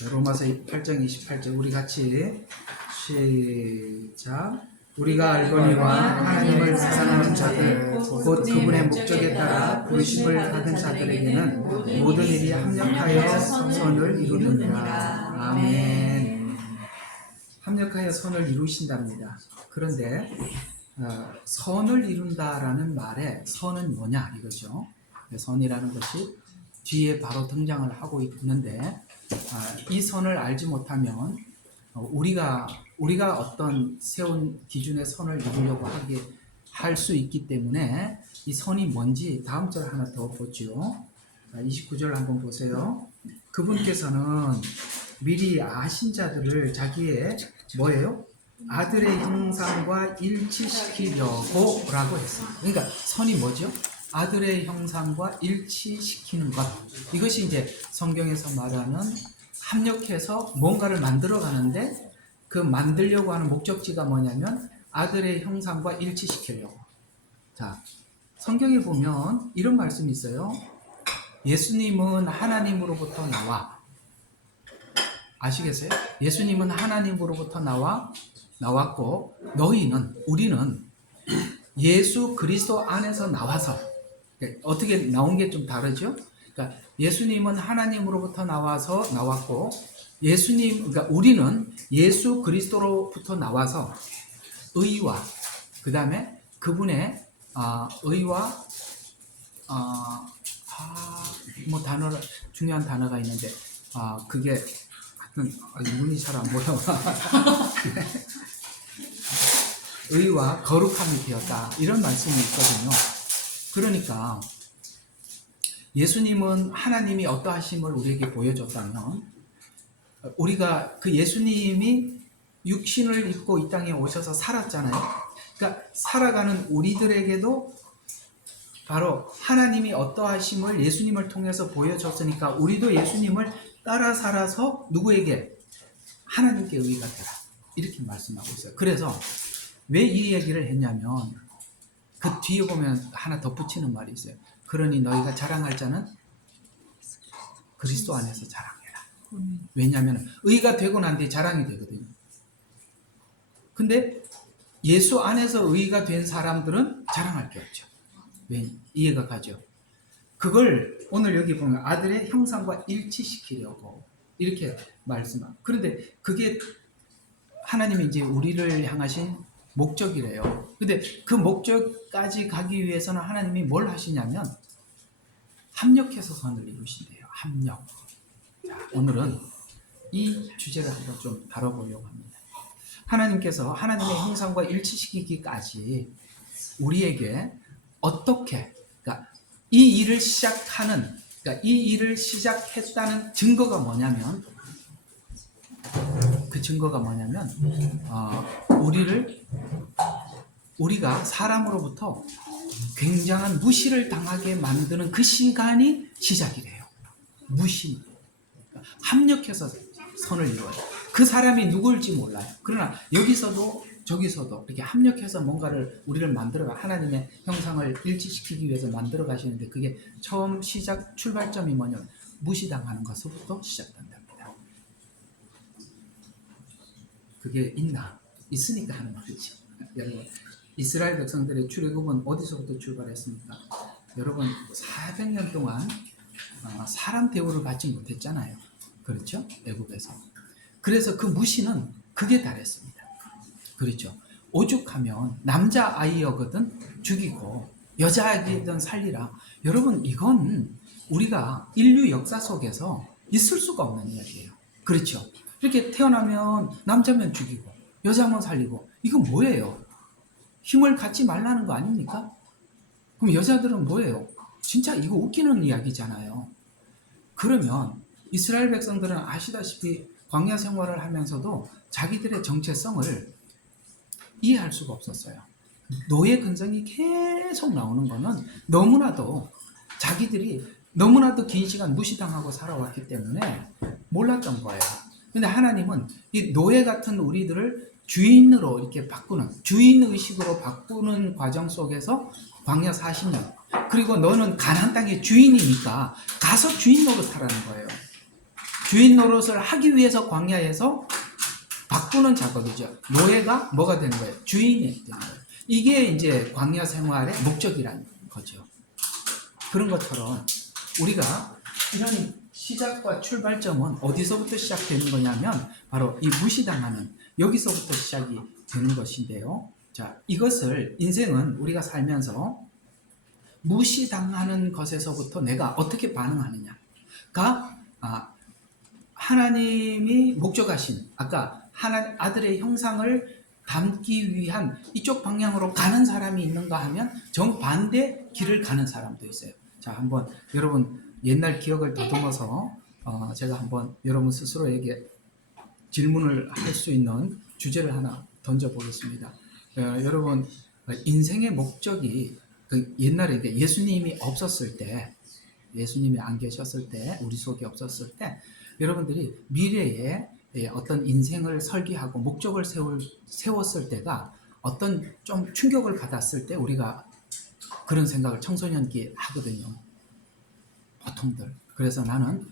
로마서 8장 28절 우리 같이 시작. 우리가 알거니와 하나님을 사랑하는 자들 곧 그분의 목적에 따라 부르심을 받은 자들에게는 모든 일이 합력하여 선을 이루느니라. 아멘. 합력하여 선을 이루신답니다. 그런데 선을 이룬다라는 말에 선은 뭐냐 이거죠. 선이라는 것이 뒤에 바로 등장을 하고 있는데 이 선을 알지 못하면 우리가 어떤 세운 기준의 선을 이루려고 할 수 있기 때문에 이 선이 뭔지 다음 절 하나 더 보죠. 29절 한번 보세요. 그분께서는 미리 아신 자들을 자기의 뭐예요? 아들의 형상과 일치시키려고 라고 했습니다. 그러니까 선이 뭐죠? 아들의 형상과 일치시키는 것. 이것이 이제 성경에서 말하는 합력해서 뭔가를 만들어 가는데 그 만들려고 하는 목적지가 뭐냐면 아들의 형상과 일치시키려고. 자, 성경에 보면 이런 말씀이 있어요. 예수님은 하나님으로부터 나와. 아시겠어요? 예수님은 하나님으로부터 나왔고 우리는 예수 그리스도 안에서 나와서 어떻게 나온 게 좀 다르죠? 그러니까 예수님은 하나님으로부터 나왔고 그러니까 우리는 예수 그리스도로부터 나와서 의와 그 다음에 그분의 의와 뭐 중요한 단어가 있는데 그게 하여튼 눈이 잘 안 보여. 의와 거룩함이 되었다 이런 말씀이 있거든요. 그러니까 예수님은 하나님이 어떠하심을 우리에게 보여줬다면 우리가 그 예수님이 육신을 입고 이 땅에 오셔서 살았잖아요. 그러니까 살아가는 우리들에게도 바로 하나님이 어떠하심을 예수님을 통해서 보여줬으니까 우리도 예수님을 따라 살아서 누구에게? 하나님께 의가 되라 이렇게 말씀하고 있어요. 그래서 왜 이 얘기를 했냐면 그 뒤에 보면 하나 덧붙이는 말이 있어요. 그러니 너희가 자랑할 자는 그리스도 안에서 자랑해라. 왜냐하면 의가 되고 난 뒤에 자랑이 되거든요. 근데 예수 안에서 의가 된 사람들은 자랑할 게 없죠. 왜? 이해가 가죠. 그걸 오늘 여기 보면 아들의 형상과 일치시키려고 이렇게 말씀하고, 그런데 그게 하나님이 이제 우리를 향하신 목적이래요. 근데 그 목적까지 가기 위해서는 하나님이 뭘 하시냐면 합력해서 선을 이루신대요. 합력. 자, 오늘은 이 주제를 한번 좀 다뤄보려고 합니다. 하나님께서 하나님의 형상과 일치시키기까지 우리에게 어떻게, 그러니까 이 일을 시작했다는 증거가 뭐냐면, 그 증거가 뭐냐면 우리가 사람으로부터 굉장한 무시를 당하게 만드는 그 시간이 시작이래요. 무시. 합력해서 선을 이루어요. 그 사람이 누구일지 몰라요. 그러나 여기서도 저기서도 이렇게 합력해서 뭔가를 우리를 만들어가 하나님의 형상을 일치시키기 위해서 만들어 가시는데 그게 처음 출발점이 뭐냐면 무시당하는 것부터 시작된답니다. 그게 있으니까 하는 말이죠. 여러분, 이스라엘 백성들의 출애굽은 어디서부터 출발했습니까? 여러분, 400년 동안 사람 대우를 받지 못했잖아요. 그렇죠? 애굽에서. 그래서 그 무시는 극에 달했습니다. 그렇죠? 오죽하면 남자아이여거든 죽이고 여자아이든 살리라. 여러분, 이건 우리가 인류 역사 속에서 있을 수가 없는 이야기예요. 그렇죠? 이렇게 태어나면 남자면 죽이고 여자면 살리고, 이건 뭐예요? 힘을 갖지 말라는 거 아닙니까? 그럼 여자들은 뭐예요? 진짜 이거 웃기는 이야기잖아요. 그러면 이스라엘 백성들은 아시다시피 광야 생활을 하면서도 자기들의 정체성을 이해할 수가 없었어요. 노예 근성이 계속 나오는 거는 자기들이 너무나도 긴 시간 무시당하고 살아왔기 때문에 몰랐던 거예요. 근데 하나님은 이 노예 같은 우리들을 주인으로 이렇게 주인의식으로 바꾸는 과정 속에서 광야 40년, 그리고 너는 가나안 땅의 주인이니까 가서 주인 노릇하라는 거예요. 주인 노릇을 하기 위해서 광야에서 바꾸는 작업이죠. 노예가 뭐가 되는 거예요? 주인이 되는 거예요. 이게 이제 광야 생활의 목적이라는 거죠. 그런 것처럼 우리가 이런 시작과 출발점은 어디서부터 시작되는 거냐면 바로 이 무시당하는 여기서부터 시작이 되는 것인데요. 자, 이것을 인생은 우리가 살면서 무시당하는 것에서부터 내가 어떻게 반응하느냐가 하나님이 목적하신 아까 하나님 아들의 형상을 담기 위한 이쪽 방향으로 가는 사람이 있는가 하면 정반대 길을 가는 사람도 있어요. 자, 한번 여러분 옛날 기억을 더듬어서 제가 한번 여러분 스스로에게 질문을 할 수 있는 주제를 하나 던져보겠습니다. 여러분 인생의 목적이 옛날에 예수님이 없었을 때, 예수님이 안 계셨을 때, 우리 속에 없었을 때 여러분들이 미래에 어떤 인생을 설계하고 목적을 세웠을 때가 어떤 좀 충격을 받았을 때 우리가 그런 생각을 청소년기에 하거든요. 보통들. 그래서 나는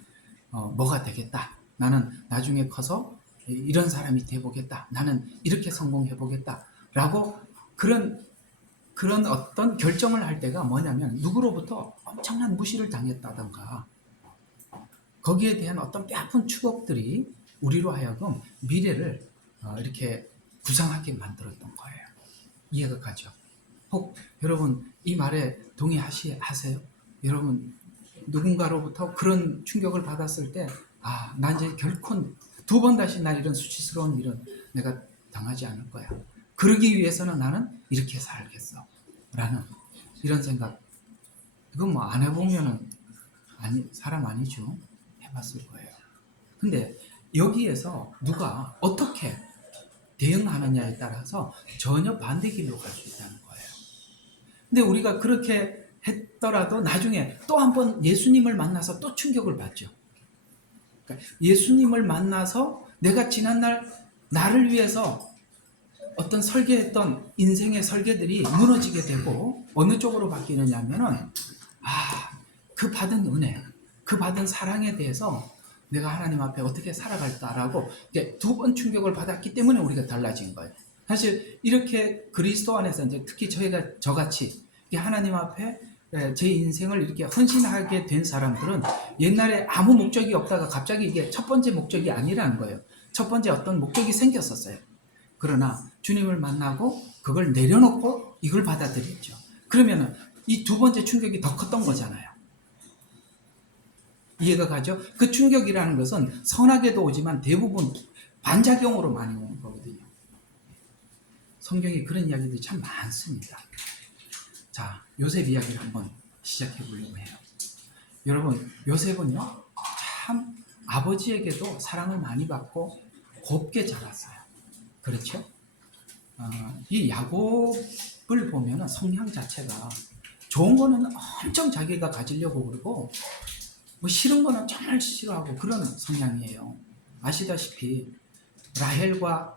뭐가 되겠다. 나는 나중에 커서 이런 사람이 돼보겠다. 나는 이렇게 성공해보겠다. 라고 그런 어떤 결정을 할 때가 뭐냐면 누구로부터 엄청난 무시를 당했다던가 거기에 대한 어떤 뼈아픈 추억들이 우리로 하여금 미래를 이렇게 구상하게 만들었던 거예요. 이해가 가죠? 혹 여러분 이 말에 동의하세요? 여러분 누군가로부터 그런 충격을 받았을 때 나 이제 결코 두 번 다시 나 이런 수치스러운 일은 내가 당하지 않을 거야. 그러기 위해서는 나는 이렇게 살겠어. 라는 이런 생각. 이건 뭐 안 해보면은 사람 아니죠. 해봤을 거예요. 근데 여기에서 누가 어떻게 대응하느냐에 따라서 전혀 반대 길로 갈 수 있다는 거예요. 근데 우리가 그렇게 했더라도 나중에 또 한 번 예수님을 만나서 또 충격을 받죠. 그러니까 예수님을 만나서 내가 지난날 나를 위해서 어떤 설계했던 인생의 설계들이 무너지게 되고 어느 쪽으로 바뀌느냐 하면은 그 받은 은혜, 그 받은 사랑에 대해서 내가 하나님 앞에 어떻게 살아갈까라고 두 번 충격을 받았기 때문에 우리가 달라진 거예요. 사실 이렇게 그리스도 안에서 이제 특히 저같이 하나님 앞에 제 인생을 이렇게 헌신하게 된 사람들은 옛날에 아무 목적이 없다가 갑자기 이게 첫 번째 목적이 아니라는 거예요. 첫 번째 어떤 목적이 생겼었어요. 그러나 주님을 만나고 그걸 내려놓고 이걸 받아들였죠. 그러면은 이 두 번째 충격이 더 컸던 거잖아요. 이해가 가죠? 그 충격이라는 것은 선하게도 오지만 대부분 반작용으로 많이 오는 거거든요. 성경에 그런 이야기들이 참 많습니다. 자, 요셉 이야기를 한번 시작해 보려고 해요. 여러분, 요셉은요, 참 아버지에게도 사랑을 많이 받고 곱게 자랐어요. 그렇죠? 이 야곱을 보면 성향 자체가 좋은 거는 엄청 자기가 가지려고 그러고 뭐 싫은 거는 정말 싫어하고 그런 성향이에요. 아시다시피 라헬과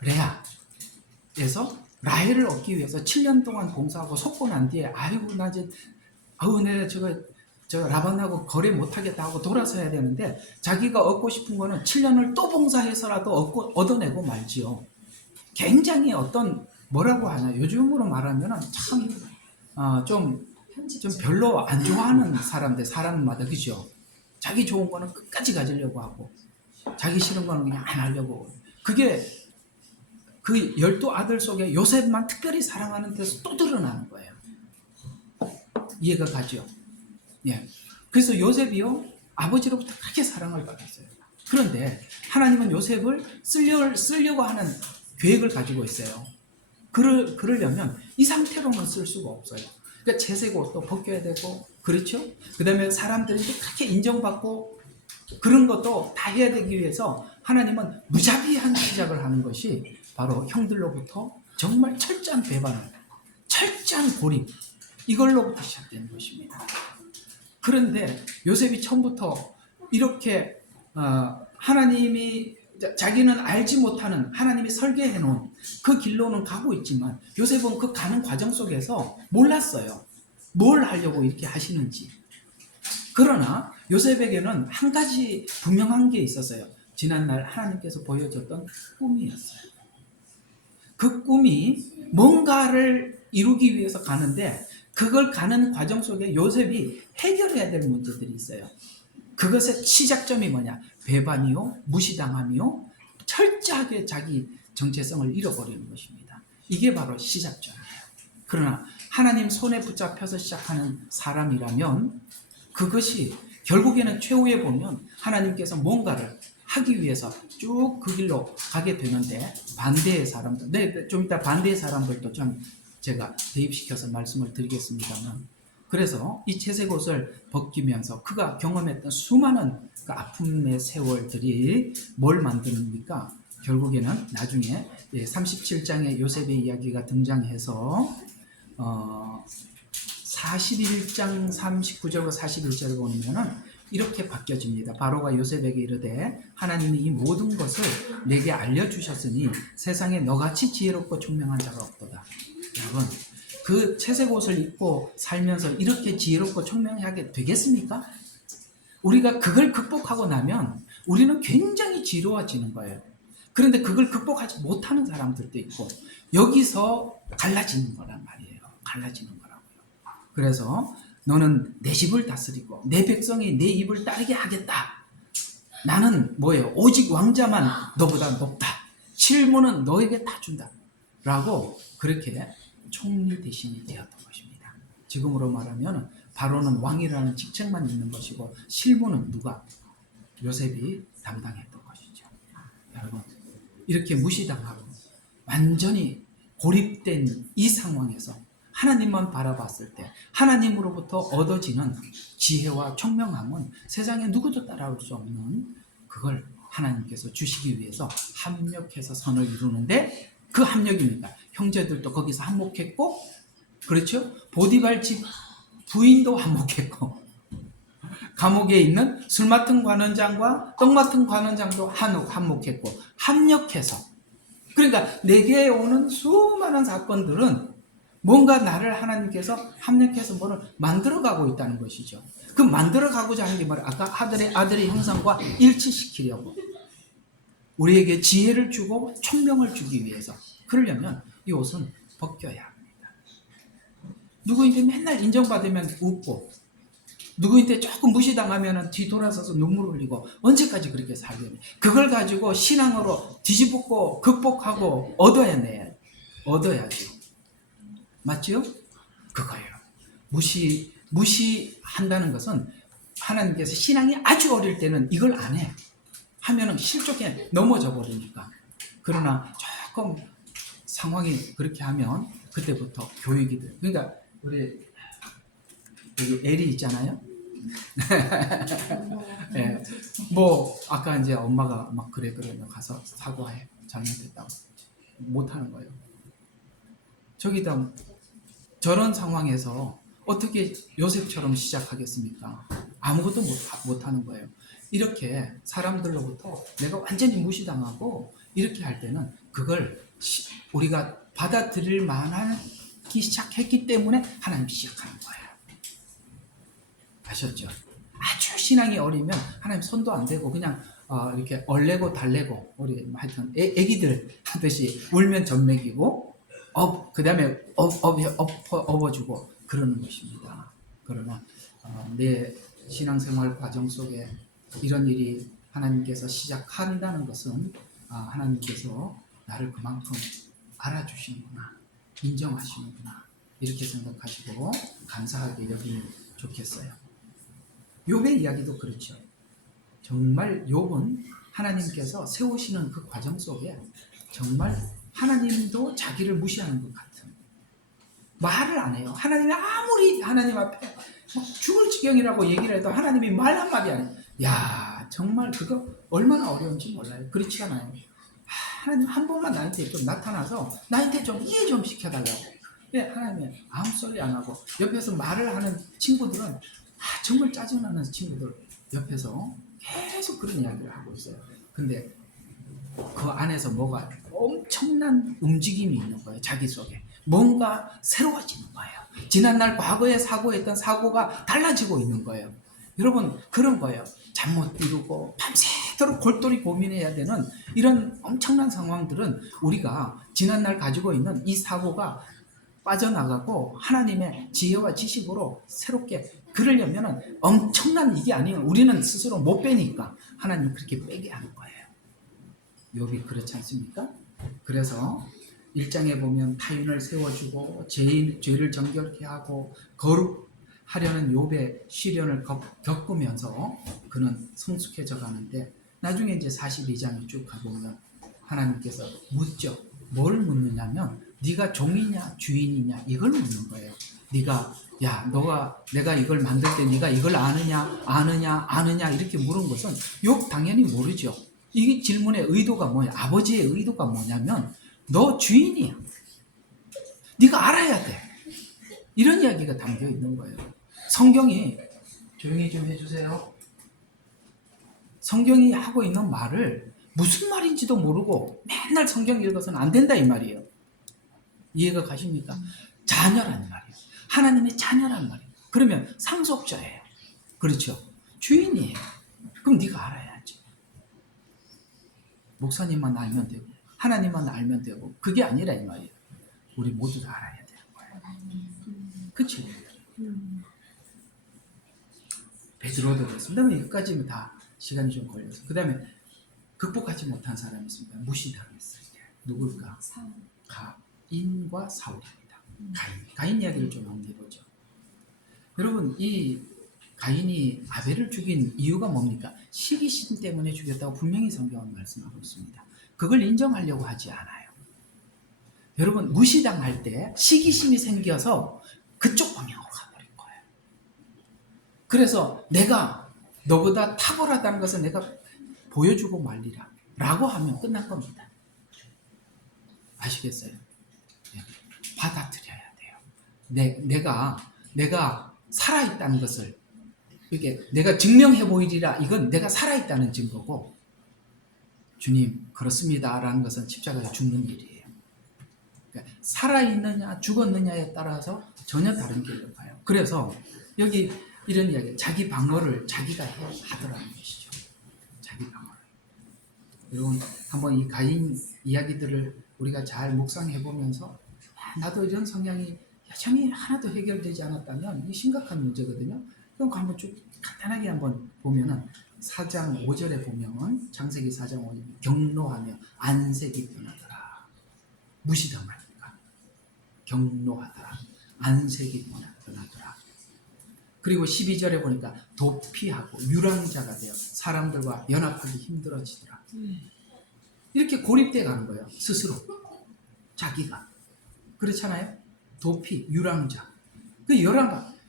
레아에서 라헬을 얻기 위해서 7년 동안 봉사하고 속고 난 뒤에 내가 저 라반하고 거래 못하겠다 하고 돌아서야 되는데 자기가 얻고 싶은 거는 7년을 또 봉사해서라도 얻어내고 말지요. 굉장히 어떤 뭐라고 하나 요즘으로 말하면 참 좀 별로 안 좋아하는 사람마다 그죠? 자기 좋은 거는 끝까지 가지려고 하고 자기 싫은 거는 그냥 안 하려고. 그게 그 12아들 속에 요셉만 특별히 사랑하는 데서 또 드러나는 거예요. 이해가 가죠? 예. 그래서 요셉이요 아버지로부터 그렇게 사랑을 받았어요. 그런데 하나님은 요셉을 쓰려고 하는 계획을 가지고 있어요. 그러려면 이 상태로는 쓸 수가 없어요. 그러니까 채색 옷도 벗겨야 되고, 그렇죠? 그 다음에 사람들이 그렇게 인정받고 그런 것도 다 해야 되기 위해서 하나님은 무자비한 시작을 하는 것이 바로 형들로부터 정말 철저한 배반을, 철저한 고립, 이걸로부터 시작되는 것입니다. 그런데 요셉이 처음부터 이렇게 하나님이 자기는 알지 못하는 하나님이 설계해 놓은 그 길로는 가고 있지만 요셉은 그 가는 과정 속에서 몰랐어요. 뭘 하려고 이렇게 하시는지. 그러나 요셉에게는 한 가지 분명한 게 있었어요. 지난날 하나님께서 보여줬던 꿈이었어요. 그 꿈이 뭔가를 이루기 위해서 가는데 그걸 가는 과정 속에 요셉이 해결해야 될 문제들이 있어요. 그것의 시작점이 뭐냐? 배반이요, 무시당함이요, 철저하게 자기 정체성을 잃어버리는 것입니다. 이게 바로 시작점이에요. 그러나 하나님 손에 붙잡혀서 시작하는 사람이라면 그것이 결국에는 최후에 보면 하나님께서 뭔가를 하기 위해서 쭉 그 길로 가게 되는데 반대의 사람들, 네, 좀 이따 반대의 사람들도 좀 제가 대입시켜서 말씀을 드리겠습니다만, 그래서 이 채색 옷을 벗기면서 그가 경험했던 수많은 그 아픔의 세월들이 뭘 만듭니까? 결국에는 나중에 37장의 요셉의 이야기가 등장해서 41장 39절과 41절을 보면은 이렇게 바뀌어집니다. 바로가 요셉에게 이르되 하나님이 이 모든 것을 내게 알려주셨으니 세상에 너같이 지혜롭고 총명한 자가 없도다. 여러분, 그 채색 옷을 입고 살면서 이렇게 지혜롭고 총명하게 되겠습니까? 우리가 그걸 극복하고 나면 우리는 굉장히 지루해지는 거예요. 그런데 그걸 극복하지 못하는 사람들도 있고 여기서 갈라지는 거란 말이에요. 갈라지는 거라고요. 그래서 너는 내 집을 다스리고 내 백성이 내 입을 따르게 하겠다. 나는 뭐예요? 오직 왕자만 너보다 높다. 실무는 너에게 다 준다. 라고 그렇게 총리 대신이 되었던 것입니다. 지금으로 말하면 바로는 왕이라는 직책만 있는 것이고 실무는 누가? 요셉이 담당했던 것이죠. 여러분, 이렇게 무시당하고 완전히 고립된 이 상황에서 하나님만 바라봤을 때 하나님으로부터 얻어지는 지혜와 총명함은 세상에 누구도 따라올 수 없는 그걸 하나님께서 주시기 위해서 합력해서 선을 이루는데 그 합력입니다. 형제들도 거기서 한몫했고, 그렇죠? 보디발 집 부인도 한몫했고, 감옥에 있는 술 맡은 관원장과 떡 맡은 관원장도 한몫했고, 합력해서. 그러니까 내게 오는 수많은 사건들은 뭔가 나를 하나님께서 합력해서 뭐를 만들어가고 있다는 것이죠. 그 만들어가고자 하는 게 뭐라? 아까 아들의 형상과 일치시키려고. 우리에게 지혜를 주고 총명을 주기 위해서. 그러려면 이 옷은 벗겨야 합니다. 누구한테 맨날 인정받으면 웃고, 누구한테 조금 무시당하면 뒤돌아서서 눈물 흘리고, 언제까지 그렇게 살겠니? 그걸 가지고 신앙으로 뒤집고 극복하고 얻어야죠. 맞죠? 그거예요. 무시한다는 것은 하나님께서 신앙이 아주 어릴 때는 이걸 안 해. 하면은 실족에 넘어져 버리니까. 그러나 조금 상황이 그렇게 하면 그때부터 교육이 돼요. 그러니까 우리 여기 엘이 있잖아요. 네. 뭐 아까 이제 엄마가 막 그래 가서 사과해. 잘못했다고. 못 하는 거예요. 저기다 저런 상황에서 어떻게 요셉처럼 시작하겠습니까? 아무것도 못 하는 거예요. 이렇게 사람들로부터 내가 완전히 무시당하고 이렇게 할 때는 그걸 우리가 받아들일 만하기 시작했기 때문에 하나님이 시작하는 거예요. 아셨죠? 아주 신앙이 어리면 하나님 손도 안 대고 그냥 이렇게 얼레고 달래고 우리 하여튼 애기들 하듯이 울면 젖 먹이고 그 다음에 업어주고 그러는 것입니다. 그러나 내 신앙생활 과정 속에 이런 일이 하나님께서 시작한다는 것은 하나님께서 나를 그만큼 알아주시는구나, 인정하시는구나 이렇게 생각하시고 감사하게 여기면 좋겠어요. 욥의 이야기도 그렇죠. 정말 욥은 하나님께서 세우시는 그 과정 속에 정말 하나님도 자기를 무시하는 것 같은 말을 안 해요. 하나님이 아무리 하나님 앞에 죽을 지경이라고 얘기를 해도 하나님이 말 한마디 안 해요. 야, 정말 그거 얼마나 어려운지 몰라요. 그렇지 않아요? 하나님 한 번만 나한테 좀 나타나서 나한테 좀 이해 좀 시켜달라고. 왜 하나님이 아무 소리 안 하고 옆에서 말을 하는 친구들은 정말 짜증나는 친구들 옆에서 계속 그런 이야기를 하고 있어요. 근데 그 안에서 뭐가 엄청난 움직임이 있는 거예요. 자기 속에 뭔가 새로워지는 거예요. 지난날 과거에 사고했던 사고가 달라지고 있는 거예요. 여러분 그런 거예요. 잠 못 이루고 밤새도록 골똘히 고민해야 되는 이런 엄청난 상황들은 우리가 지난날 가지고 있는 이 사고가 빠져나가고 하나님의 지혜와 지식으로 새롭게 그러려면 엄청난 이게 아니면 우리는 스스로 못 빼니까 하나님 그렇게 빼게 하는 거예요. 욥이 그렇지 않습니까? 그래서 1장에 보면 타인을 세워주고 죄를 정결케 하고 거룩하려는 욥의 시련을 겪으면서 그는 성숙해져 가는데 나중에 이제 42장에 쭉 가보면 하나님께서 묻죠. 뭘 묻느냐면 네가 종이냐 주인이냐 이걸 묻는 거예요. 네가 내가 이걸 만들 때 네가 이걸 아느냐 이렇게 물은 것은 욥 당연히 모르죠. 이 질문의 의도가 뭐야? 아버지의 의도가 뭐냐면 너 주인이야. 네가 알아야 돼. 이런 이야기가 담겨 있는 거예요. 성경이 조용히 좀 해주세요. 성경이 하고 있는 말을 무슨 말인지도 모르고 맨날 성경 읽어서는 안 된다 이 말이에요. 이해가 가십니까? 자녀란 말이에요. 하나님의 자녀란 말이에요. 그러면 상속자예요. 그렇죠? 주인이에요. 그럼 네가 알아야지. 목사님만 알면 되고 하나님만 알면 되고 그게 아니라 이 말이에요. 우리 모두 다 알아야 되는 거예요. 그렇죠? 베드로도 그렇습니다. 여기까지는 다 시간이 좀 걸려서 그 다음에 극복하지 못한 사람이 있습니다. 무시당했을 때 누굴까? 가인과 사울입니다. 가인 이야기를 좀 한번 해보죠. 여러분 이 가인이 아벨을 죽인 이유가 뭡니까? 시기심 때문에 죽였다고 분명히 성경은 말씀하고 있습니다. 그걸 인정하려고 하지 않아요. 여러분 무시당할 때 시기심이 생겨서 그쪽 방향으로 가버린 거예요. 그래서 내가 너보다 탁월하다는 것을 내가 보여주고 말리라 라고 하면 끝난 겁니다. 아시겠어요? 받아들여야 돼요. 내가 살아있다는 것을 이게 내가 증명해 보이리라 이건 내가 살아있다는 증거고 주님 그렇습니다 라는 것은 십자가에 죽는 일이에요. 그러니까 살아있느냐 죽었느냐에 따라서 전혀 다른 길로 가요. 그래서 여기 이런 이야기 자기 방어를 자기가 하더라는 것이죠. 자기 방어를. 여러분 한번 이 가인 이야기들을 우리가 잘 묵상해 보면서 나도 이런 성향이 여전히 하나도 해결되지 않았다면 이게 심각한 문제거든요. 그럼 한번 쭉 간단하게 한번 보면은 4장 5절에 보면 창세기 4장 5절 경노하며 안색이 변하더라. 무시당하니까 경노하더라. 안색이 변하더라. 그리고 12절에 보니까 도피하고 유랑자가 되어 사람들과 연합하기 힘들어지더라. 이렇게 고립돼 가는 거예요. 스스로 자기가 그렇잖아요. 도피 유랑자 그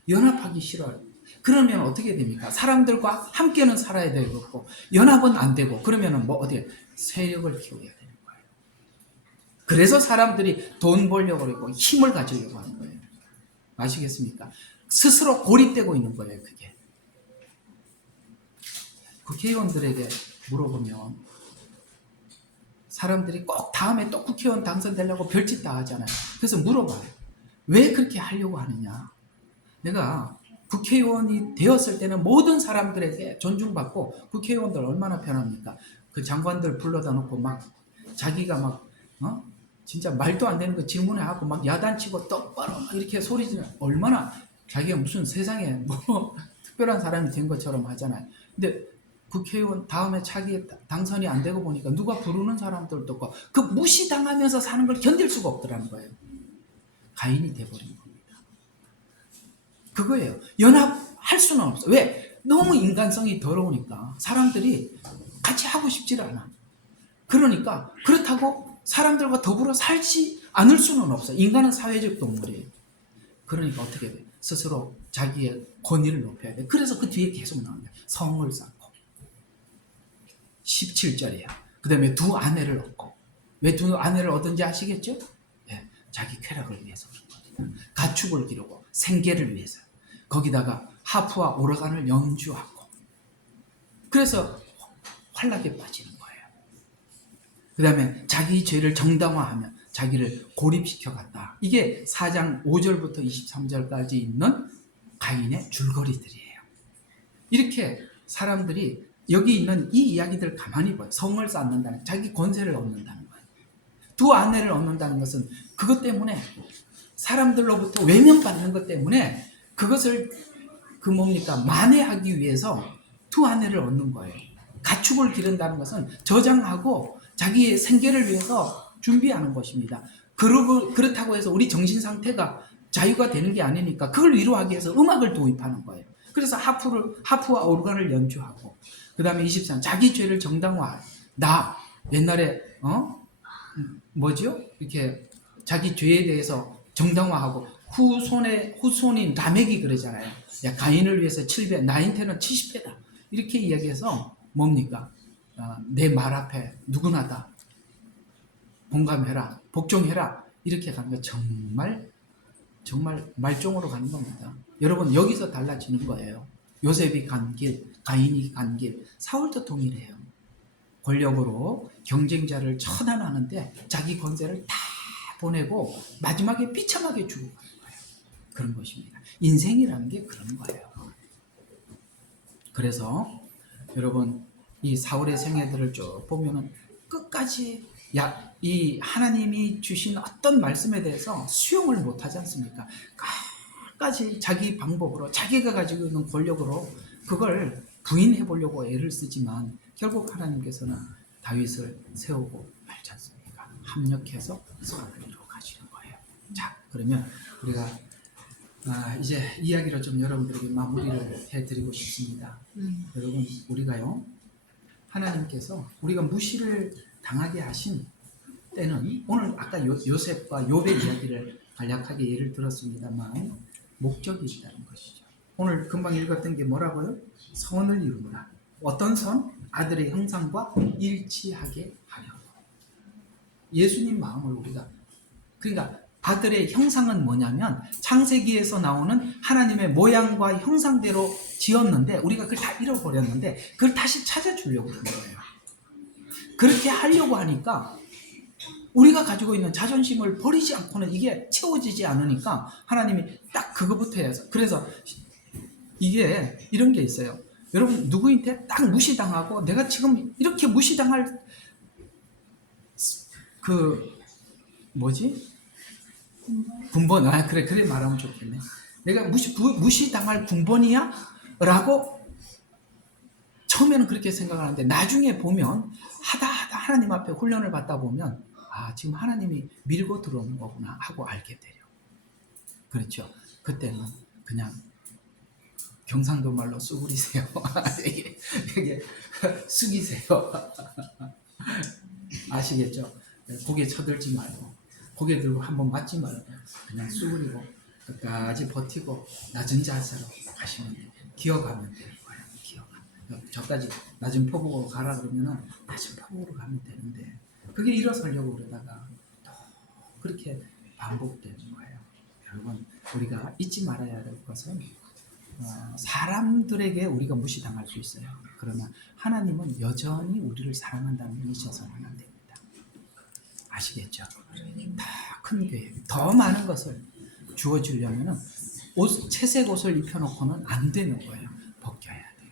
연합하기 싫어요. 그러면 어떻게 됩니까? 사람들과 함께는 살아야 되고 연합은 안 되고 그러면 뭐 어디에 세력을 키워야 되는 거예요. 그래서 사람들이 돈 벌려고 그러고 힘을 가지려고 하는 거예요. 아시겠습니까? 스스로 고립되고 있는 거예요. 그게 국회의원들에게 물어보면 사람들이 꼭 다음에 또 국회의원 당선되려고 별짓 다 하잖아요. 그래서 물어봐요. 왜 그렇게 하려고 하느냐? 내가 국회의원이 되었을 때는 모든 사람들에게 존중받고 국회의원들 얼마나 편합니까? 그 장관들 불러다 놓고 막 자기가 막 진짜 말도 안 되는 거 질문해하고 막 야단치고 똑바로 막 이렇게 소리 지르면 얼마나 자기가 무슨 세상에 뭐 특별한 사람이 된 것처럼 하잖아요. 근데 국회의원 다음에 차기 당선이 안 되고 보니까 누가 부르는 사람들도 없고 그 무시당하면서 사는 걸 견딜 수가 없더라는 거예요. 가인이 돼버린 겁니다. 그거예요. 연합할 수는 없어. 왜? 너무 인간성이 더러우니까 사람들이 같이 하고 싶지를 않아. 그러니까 그렇다고 사람들과 더불어 살지 않을 수는 없어. 인간은 사회적 동물이에요. 그러니까 어떻게 돼? 스스로 자기의 권위를 높여야 돼. 그래서 그 뒤에 계속 나옵니다. 성을 쌓고 17절이야. 그 다음에 두 아내를 얻고 왜 두 아내를 얻은지 아시겠죠? 네, 자기 쾌락을 위해서 그런 겁니다. 가축을 기르고 생계를 위해서 거기다가 하프와 오르간을 연주하고 그래서 환락에 빠지는 거예요. 그 다음에 자기 죄를 정당화하며 자기를 고립시켜갔다. 이게 4장 5절부터 23절까지 있는 가인의 줄거리들이에요. 이렇게 사람들이 여기 있는 이 이야기들 가만히 봐요. 성을 쌓는다는, 자기 권세를 얻는다는 거예요. 두 아내를 얻는다는 것은 그것 때문에, 사람들로부터 외면받는 것 때문에 그것을 뭡니까? 만회하기 위해서 두 아내를 얻는 거예요. 가축을 기른다는 것은 저장하고 자기의 생계를 위해서 준비하는 것입니다. 그렇다고 해서 우리 정신 상태가 자유가 되는 게 아니니까 그걸 위로하기 위해서 음악을 도입하는 거예요. 그래서 하프와 오르간을 연주하고, 그 다음에 23, 자기 죄를 정당화. 나 옛날에 뭐죠? 이렇게 자기 죄에 대해서 정당화하고, 후손인 라멕이 그러잖아요. 야, 가인을 위해서 7배, 나인테는 70배다. 이렇게 이야기해서 뭡니까? 내 말 앞에 누구나 다 공감해라, 복종해라. 이렇게 가는 거 정말 말종으로 가는 겁니다. 여러분, 여기서 달라지는 거예요. 요셉이 간 길, 가인이 간 길, 사울도 동일해요. 권력으로 경쟁자를 처단하는데 자기 권세를 다 보내고 마지막에 비참하게 죽어가는 거예요. 그런 것입니다. 인생이라는 게 그런 거예요. 그래서 여러분, 이 사울의 생애들을 쭉 보면은 끝까지 이 하나님이 주신 어떤 말씀에 대해서 수용을 못하지 않습니까? 끝까지 자기 방법으로, 자기가 가지고 있는 권력으로 그걸 부인해 보려고 애를 쓰지만 결국 하나님께서는 다윗을 세우고 말지 않습니까? 합력해서 선을 이루어 가시는 거예요. 자, 그러면 우리가 이제 이야기를 좀 여러분들에게 마무리를 해드리고 싶습니다. 여러분, 우리가요, 하나님께서 우리가 무시를 당하게 하신 때는, 오늘 아까 요셉과 욥의 이야기를 간략하게 예를 들었습니다만 목적이 있다는 것이죠. 오늘 금방 읽었던 게 뭐라고요? 선을 이룬다. 어떤 선? 아들의 형상과 일치하게 하려고. 예수님 마음을 우리가, 그러니까 아들의 형상은 뭐냐면 창세기에서 나오는 하나님의 모양과 형상대로 지었는데 우리가 그걸 다 잃어버렸는데 그걸 다시 찾아주려고 하는 거예요. 그렇게 하려고 하니까 우리가 가지고 있는 자존심을 버리지 않고는 이게 채워지지 않으니까 하나님이 딱 그거부터 해서, 그래서 이게 이런 게 있어요. 여러분, 누구한테 딱 무시당하고 내가 지금 이렇게 무시당할 군번. 그래 말하면 좋겠네. 내가 무시당할 군번이야? 라고 처음에는 그렇게 생각하는데 나중에 보면 하다 하나님 앞에 훈련을 받다 보면 지금 하나님이 밀고 들어오는 거구나 하고 알게 돼요. 그렇죠. 그때는 그냥 경상도 말로 쑥으리세요. 되게 숙이세요. 아시겠죠? 고개 쳐들지 말고, 고개 들고 한번 맞지 말고 그냥 쑥으리고 끝까지 버티고 낮은 자세로 가시면 돼요. 기어가면 되는 거예요. 저까지 낮은 포복으로 가라 그러면은 낮은 포복으로 가면 되는데 그게 일어서려고 그러다가 또 그렇게 반복되는 거예요. 여러분, 우리가 잊지 말아야 될 것은 사람들에게 우리가 무시당할 수 있어요. 그러나 하나님은 여전히 우리를 사랑한다는 걸 잊어서는 안 됩니다. 아시겠죠? 더 큰 계획, 더 많은 것을 주어주려면 채색 옷을 입혀놓고는 안 되는 거예요. 벗겨야 돼요.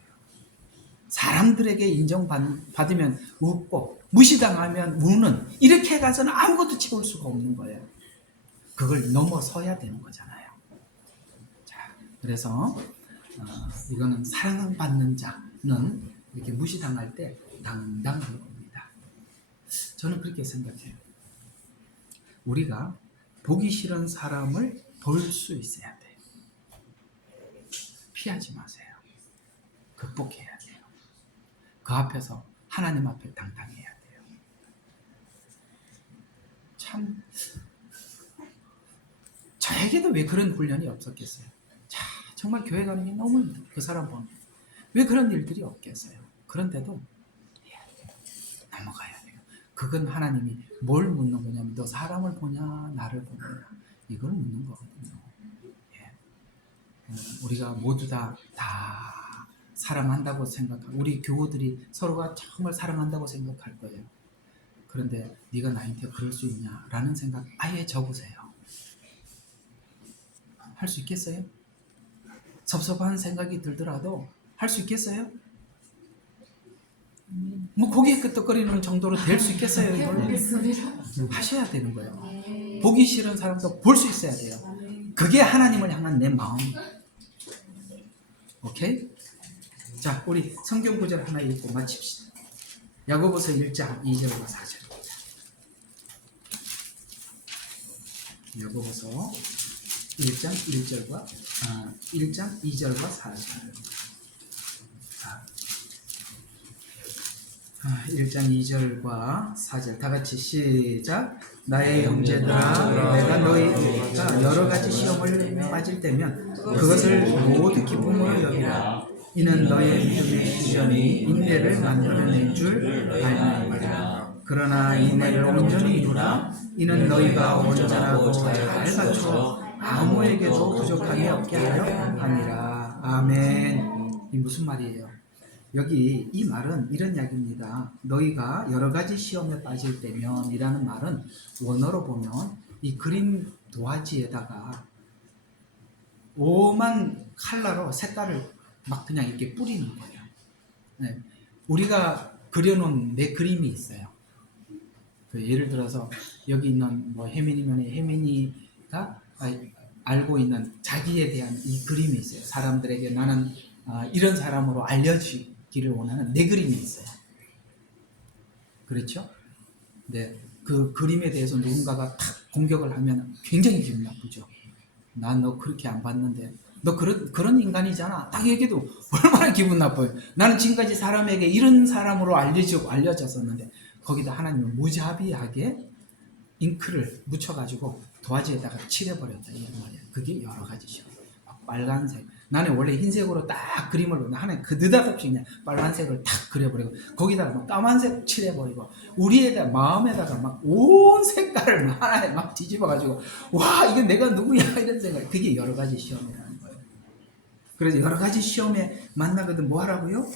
사람들에게 인정받으면 웃고 무시당하면 우는, 이렇게 가서는 아무것도 채울 수가 없는 거예요. 그걸 넘어서야 되는 거잖아요. 자, 그래서 이거는 사랑받는 자는 이렇게 무시당할 때 당당한 겁니다. 저는 그렇게 생각해요. 우리가 보기 싫은 사람을 볼 수 있어야 돼요. 피하지 마세요. 극복해야 돼요. 그 앞에서 하나님 앞에 당당해야 돼요. 참, 저에게도 왜 그런 훈련이 없었겠어요? 정말 교회 가는 게 너무 힘들어요. 그 사람 보면 왜 그런 일들이 없겠어요? 그런데도 해야 돼요. 넘어가야 돼요. 그건 하나님이 뭘 묻는 거냐면 너 사람을 보냐 나를 보냐, 이걸 묻는 거거든요. 예. 우리가 모두 다 사랑한다고 생각하고, 우리 교우들이 서로가 정말 사랑한다고 생각할 거예요. 그런데 네가 나한테 그럴 수 있냐라는 생각 아예 접으세요. 할 수 있겠어요? 섭섭한 생각이 들더라도 할 수 있겠어요? 뭐 고개 끄덕거리는 정도로 될 수 있겠어요? 이걸 하셔야 되는 거예요. 보기 싫은 사람도 볼 수 있어야 돼요. 그게 하나님을 향한 내 마음. 오케이? 자, 우리 성경 구절 하나 읽고 마칩시다. 야고보서 1장 2절과 4절입니다. 야고보서 1장 2절과 4절. 1장 2절과 4절 다 같이 시작. 나의 형제들아, 내가 너희가 여러 가지 시험을 빠질 때면 그것을 모두 기쁨으로 여기라. 이는 너의 믿음의 시련이 인내를 만들어낸 줄 알나이다. 그러나 인내를 온전히 이루라. 이는 너희가 온전하고 잘 갖추어 아무에게도 부족함이 없게 하려 함이라. 아멘. 이 무슨 말이에요? 여기 이 말은 이런 이야기입니다. 너희가 여러 가지 시험에 빠질 때면 이라는 말은 원어로 보면 이 그림 도화지에다가 오만 컬러로 색깔을 막 그냥 이렇게 뿌리는 거예요. 네. 우리가 그려놓은 내 그림이 있어요. 예를 들어서 여기 있는 뭐 혜민이면 혜민이가 알고 있는 자기에 대한 이 그림이 있어요. 사람들에게 나는 이런 사람으로 알려지기를 원하는 내 그림이 있어요. 그렇죠? 네, 그 그림에 대해서 누군가가 탁 공격을 하면 굉장히 기분 나쁘죠. 난 너 그렇게 안 봤는데 너 그런 인간이잖아. 딱 얘기해도 얼마나 기분 나빠요. 나는 지금까지 사람에게 이런 사람으로 알려졌었는데 거기다 하나님은 무자비하게 잉크를 묻혀가지고 도화지에다가 칠해버렸다 이런 말이에요. 그게 여러 가지죠. 빨간색. 나는 원래 흰색으로 딱 그림을 하나님 그 느닷없이 그냥 빨간색을 탁 그려버리고 거기다가 막 까만색 칠해버리고 우리에다 마음에다가 막 온 색깔을 하나에 막 뒤집어가지고 와 이게 내가 누구야 이런 생각. 그게 여러 가지 시험이라는 거예요. 그래서 여러 가지 시험에 만나거든 뭐 하라고요?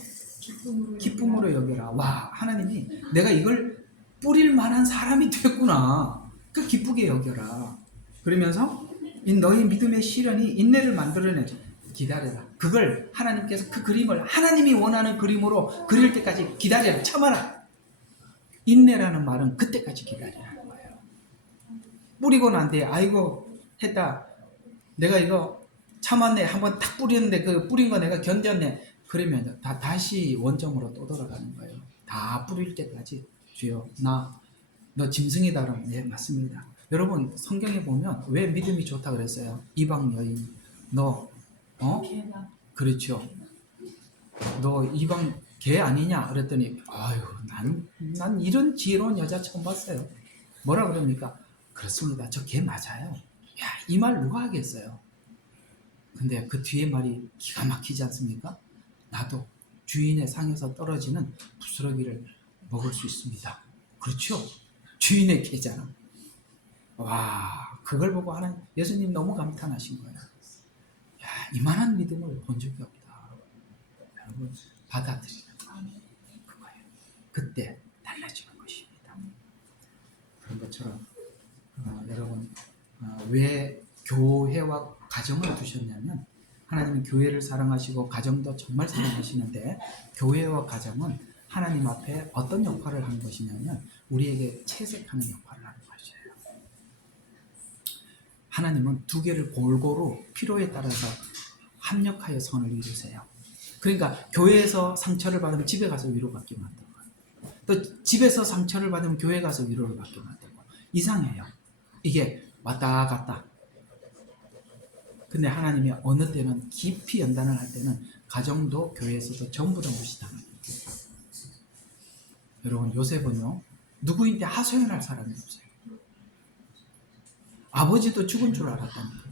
기쁨으로 여겨라. 와 하나님이 내가 이걸 뿌릴 만한 사람이 됐구나. 그 기쁘게 여겨라. 그러면서 너희 믿음의 시련이 인내를 만들어내죠. 기다려라. 그걸 하나님께서 그 그림을 하나님이 원하는 그림으로 그릴 때까지 기다려라. 참아라. 인내라는 말은 그때까지 기다리라는 거예요. 뿌리고 난 뒤에 아이고 했다. 내가 이거 참았네. 한번 탁 뿌렸는데 그 뿌린 거 내가 견뎠네. 그러면 다시 원점으로 또 돌아가는 거예요. 다 뿌릴 때까지 주여 너 짐승이다 그러면 네 맞습니다. 여러분 성경에 보면 왜 믿음이 좋다 그랬어요? 이방 여인 너 그렇죠. 너 이방 개 아니냐 그랬더니 아유 난 이런 지혜로운 여자 처음 봤어요. 뭐라 그럽니까? 그렇습니다. 저 개 맞아요. 야, 이 말 누가 하겠어요? 근데 그 뒤에 말이 기가 막히지 않습니까? 나도 주인의 상에서 떨어지는 부스러기를 먹을 수 있습니다. 그렇죠? 주인의 개잖아. 와, 그걸 보고 하나님, 예수님 너무 감탄하신 거예요. 야, 이만한 믿음을 본 적이 없다. 여러분, 받아들이는 그거예요. 그때 달라지는 것입니다. 그런 것처럼 여러분 왜 교회와 가정을 두셨냐면 하나님은 교회를 사랑하시고 가정도 정말 사랑하시는데 교회와 가정은 하나님 앞에 어떤 역할을 하는 것이냐면 우리에게 채색하는 역할을 하는 것이에요. 하나님은 두 개를 골고루 필요에 따라서 합력하여 선을 이루세요. 그러니까 교회에서 상처를 받으면 집에 가서 위로받게 만들고 또 집에서 상처를 받으면 교회 가서 위로를 받게 만들고 이상해요. 이게 왔다 갔다. 근데 하나님이 어느 때는 깊이 연단을 할 때는 가정도 교회에서도 전부 다 무시당해요. 여러분 요셉은요 누구인데 하소연할 사람이 없어요. 아버지도 죽은 줄 알았다니까.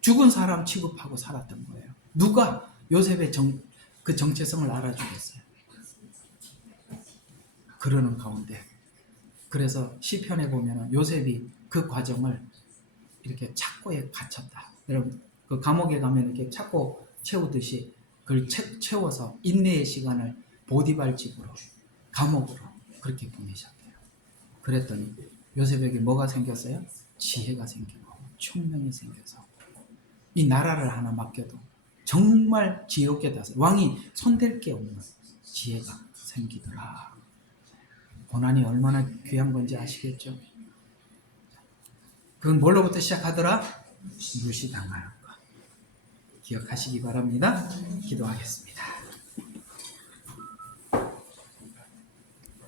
죽은 사람 취급하고 살았던 거예요. 누가 요셉의 그 정체성을 알아주겠어요. 그러는 가운데 그래서 시편에 보면 요셉이 그 과정을 이렇게 착고에 갇혔다. 여러분 그 감옥에 가면 이렇게 착고 채우듯이 그걸 채워서 인내의 시간을 보디발 집으로 감옥으로 그렇게 보내셨대요. 그랬더니 요셉에게 뭐가 생겼어요? 지혜가 생기고 총명이 생겨서 이 나라를 하나 맡겨도 정말 지혜롭게 다스 왕이 손댈 게 없는 지혜가 생기더라. 고난이 얼마나 귀한 건지 아시겠죠? 그건 뭘로부터 시작하더라? 무시당하는 것. 기억하시기 바랍니다. 기도하겠습니다.